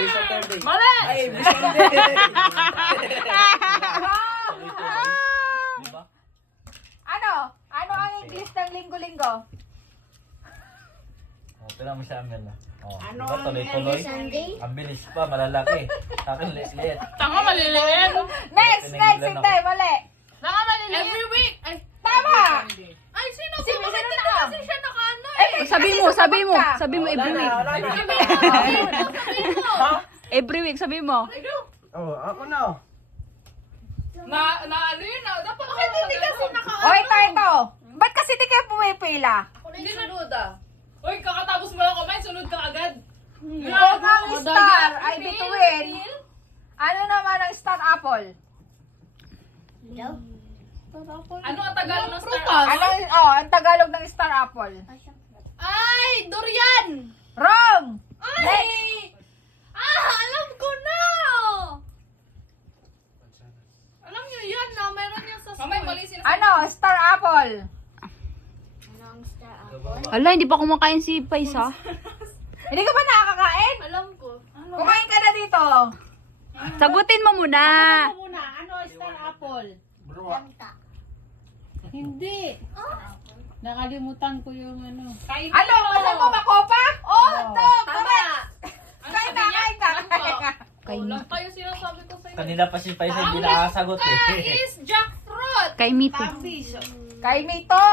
This Saturday. Mali! Ay, this Sunday. Diba? Ano? Ano ang English ng linggo-linggo? Oh, tira mo siya, Amel. Oh, Ano diba, ang tuloy-tuloy? Sunday? Ang bilis pa, malalaki. Sa akin, liit. Tanga, maliliit. Next, hindi, mali. Tanga, maliliit. Every week. Ay, Tama! ay, sino po? Sino Bakit na? dito kasi siya nakaano Eh, eh? sabi mo every week. Wala na. Every week, sabi mo. Oh, ako na. Na ano yun? Dapat bakit hindi kasi nakaano? O, ito. Ba't kasi di kayo pumipila? Hindi sunod ah. Uy, kakatapos mo lang kumain, sunod ka agad. Kung ang star ay bituin, ano naman ang star apple? Ano ang Tagalog ng star apple? Ang Tagalog ng star apple. Ay, durian! Wrong! Ay! Alam ko na! Alam niyo yan na meron yan sa school. Mamay, mali sila. Ano? Star apple. Anong star apple? Ala, hindi pa kumakain si Paisa. Hindi ka ba nakakakain? Alam ko. Kumain ka na dito. Sagutin mo muna. Muna, ano star apple? Langka. Hindi. Nakalimutan ko yung ano. Kain Ano? Masal mo makopa? Oh, ito. Correct. Ano Kain sabi na, niya? kain na. Oh, lang tayo sinasabi ko sa'yo. Kanina pa si Paisa hindi Ang nakasagot langka eh. is jackfruit. Kay Mito. Kay Mito.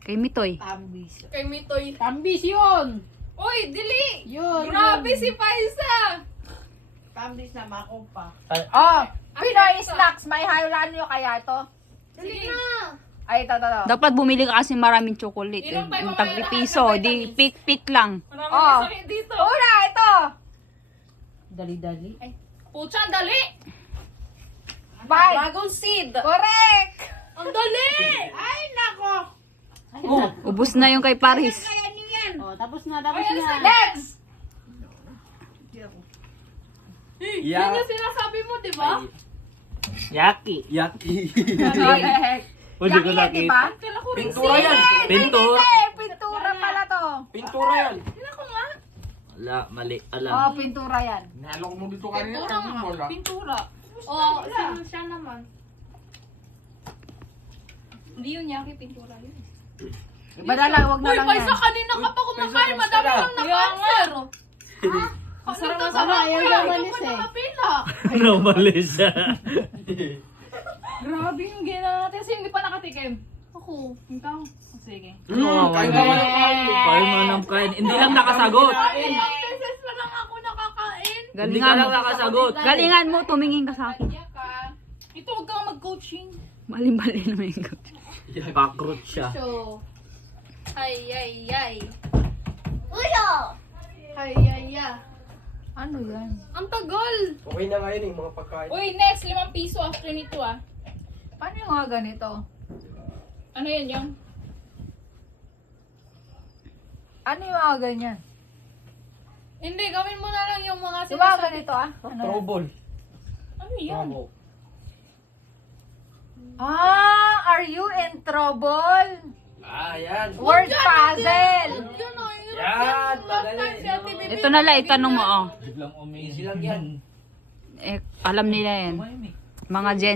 Kay Mitoy. Tambis. Kay Mitoy. Tambis yun! Uy, dili! Yun. Grabe yun. si Paisa! Tambis na makupa. Oh, Pinoy snacks. May hayulaan nyo kaya ito? Sige. Ay, ito. Dapat bumili ka kasi maraming chocolate. Inom tayo Yung mamaya tagpipiso, lahat ng di vitamins. pick lang. Maraming Oh. sakit dito. Una, ito. Dali-dali. Pucha, ang dali! Five. Dragon seed! Correct. Ang dali! Ay, nako! Ubus na yung kay Paris. Oh, tapos na, tapos Ay, ano na. sa'yo? Next. Yan yung sinasabi mo, di ba? Yaki. Yaki. Correct. Hindi ko Yaki yan, di ba? Kala ko rin Pintura yan. Pintura. Pintura pala to. Pintura yan. Kala ko nga. Wala, mali. Alam. Oh, pintura yan. Nalok mo dito kanina. Pintura Ano nga. wala? Pintura. Oh, siya naman. Hindi yun, Yaki. Pintura yun. Iba na lang, wag na Uy, lang Paisa, yan. kanina ka pa kumakain. Madami kang na-cancer. Masarap na Ano, ayaw kuya. naman Ikaw pa is eh. nakapila. Ano, mali siya. Grabe yung ginawa natin. Kasi hindi pa nakatikim. Ako. Ikaw. Sige. Kain ka man ang kain. Kain mo ng kain. Hindi lang nakasagot. Ilang beses na lang ako nakakain. Hindi ka Galingan lang mo. nakasagot. Galingan mo, tumingin ka sa akin. Kanya ka. Ito, huwag kang mag-coaching. Mali-mali naman yung coach. Cockroach siya. So, ay. Uyo! Ay. Ano yan? Ang tagal. Okay na ngayon yung mga pagkain. Uy, next, 5 piso after nito ah. Paano yung mga ganito? Ano yan yung? Ano yung mga ganyan? Hindi, gawin mo na lang yung mga Yung mga sinasabi. ganito ah? Ano yan? Trouble. Ano yan? Are you in trouble? Ah, yan. Word puzzle. Yun ah, hirap Yan, Last time madali. si Ate Bibi Ito na lang, itanong mo, oh. Biglang umiizi lang yan. Eh, alam nila yan. Mga Gen